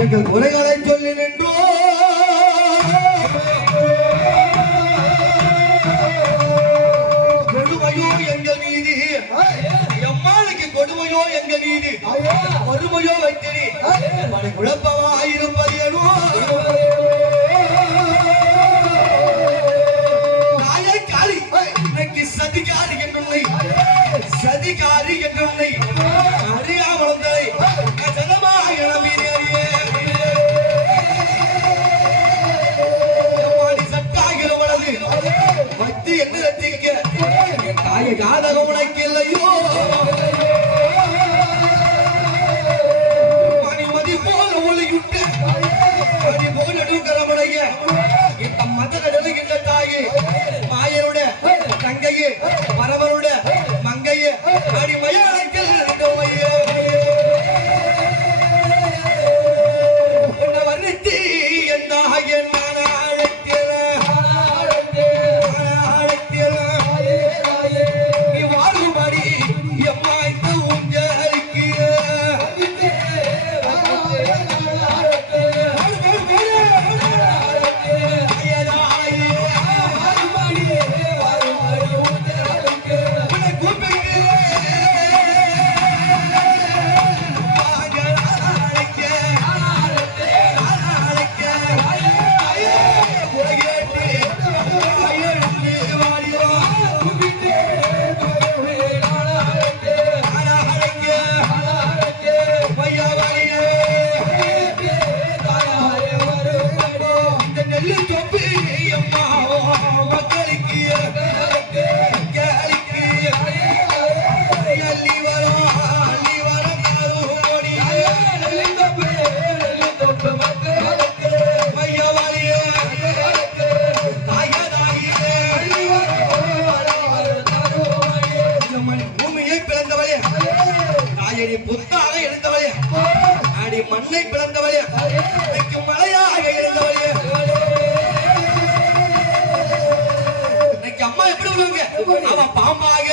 எங்கள் குறைகளை சொல்லி நின்றோ கொடுமையோ எங்கள் நீதி எம்மாளுக்கு கொடுமையோ எங்க நீதி வறுமையோ வைத்திரி. பல குழப்பமாயிருப்பது ஏனோ என் தாய உனக்கு இல்லையோ மணிமதி போல ஒளியுட்ட மதி போல நடுக்கரமுடைய இந்த மதகடலை இந்த தாயே மாயனோட தங்கையே மண்ணை இன்னைக்கு மலையாக இன்னைக்கு அம்மா எப்படி விடுவாங்க அவ பாம்பாக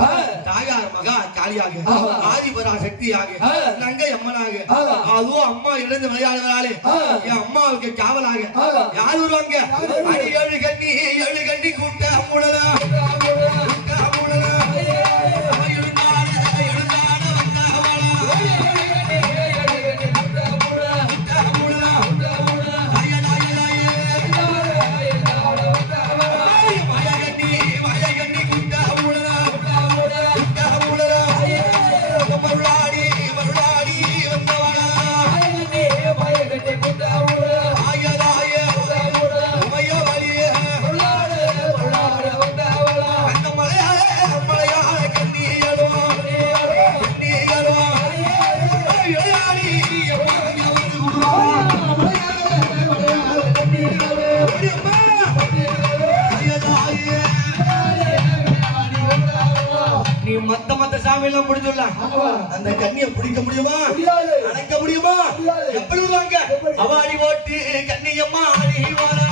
ஆ. தாயார் மகா காளியாக. ஆதிபரா சக்தியாக. நங்கை அம்மனாக. அதுவும் அம்மா இழந்து விளையாடுகிறாளே. என் அம்மாவுக்கு காவலாக. யார் வருவாங்க அடி ஏழு கண்ணி ஏழு கண்ணி கூட்ட முடலா நீ மத்த மத்த சாமி எல்லாம் பிடிச்சுடலாம் அந்த கண்ணிய பிடிக்க முடியுமா? அணைக்க முடியுமா? எப்படி? வருவாங்க அவாடி ஓட்டு கண்ணியம்மா ஆடி வாரா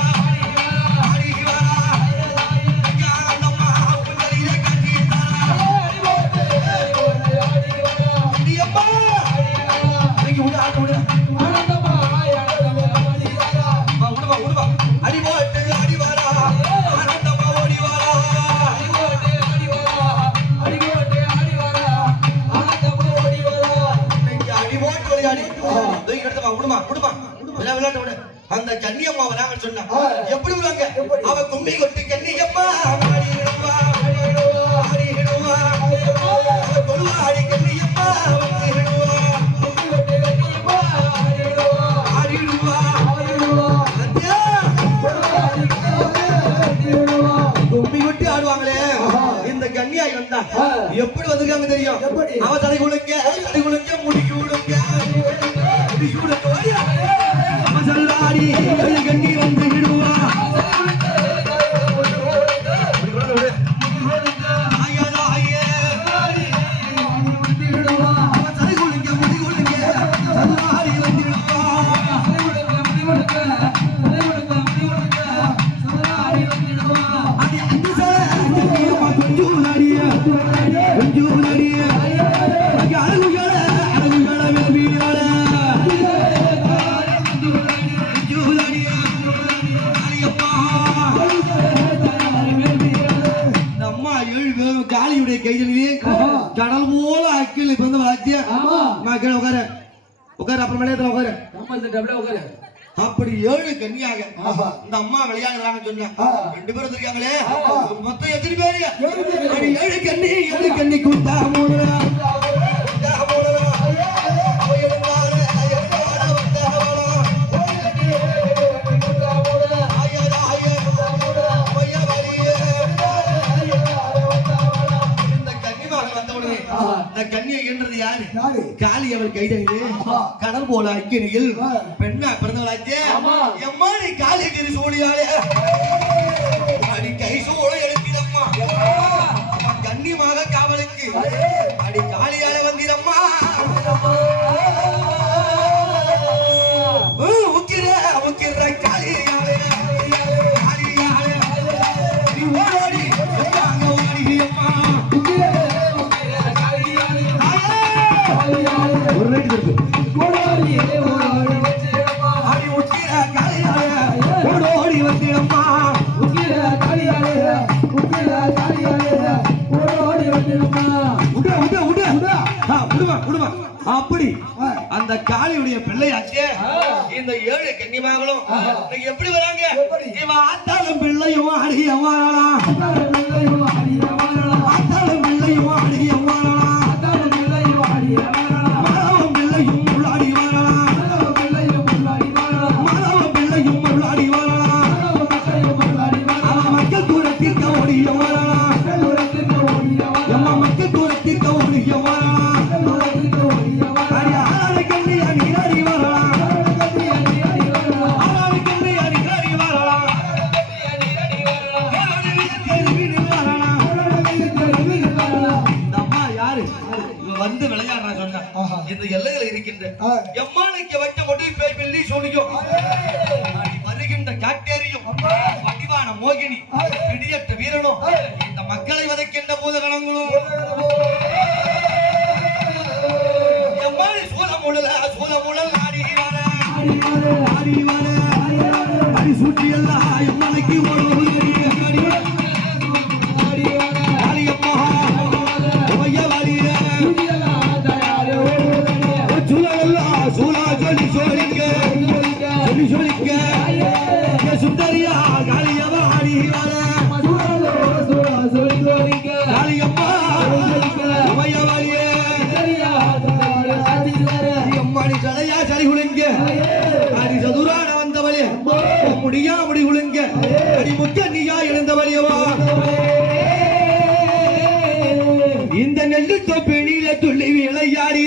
விடுமா விடுமா. விளையாட்டு விட. அந்த கன்னியம்மா வராங்க சொன்னா எப்படி விடுவாங்க? அவ கும்பி கொட்டி கண்ணி ஆடிடுவா ஆடிடுவா கொழுவா ஆடி கன்னியம்மா ஆடுவாங்களே. இந்த கன்னியாய் வந்தா எப்படி வந்திருக்காங்க தெரியும்? அவ தலை குளிக்க தலை குளிக்க முடிக்க விடுங்க You're the பேரு கன்னியாக. இந்த அம்மா விளையாடுறாங்க சொன்னேன் ரெண்டு பேரும் தெரியாங்களே மொத்தம் எத்தனை பேரு? ஏழு கண்ணி ஏழு கண்ணி கூட்டா மூணு கன்னியன்றது யாரு? யாரு? காளி அவள் கைதனிலே கடல் போல அக்கினியில். பெண்ணா பிறந்தவளாச்சே. எம்மா நீ காளி கிரி சூழியாளே அடி கை சூழ எடுக்கிறம்மா கன்னியமாக காவலுக்கு. அடி காளி அப்படி. அந்த காளியுடைய பிள்ளையாச்சே இந்த ஏழு கன்னிமார்களும் எப்படி வராங்க? இவன் ஆத்தாலும் பிள்ளையும் அடியவாளா இருக்கின்ற எம்மானுக்கு வைத்த முடிப்பை வெள்ளி சொல்லியும் வருகின்ற காட்டேரியும் வடிவான மோகினி. பிடியட்ட வீரனும். இந்த மக்களை ஆடி வர. ஆடி வர ஆடி விளையாடி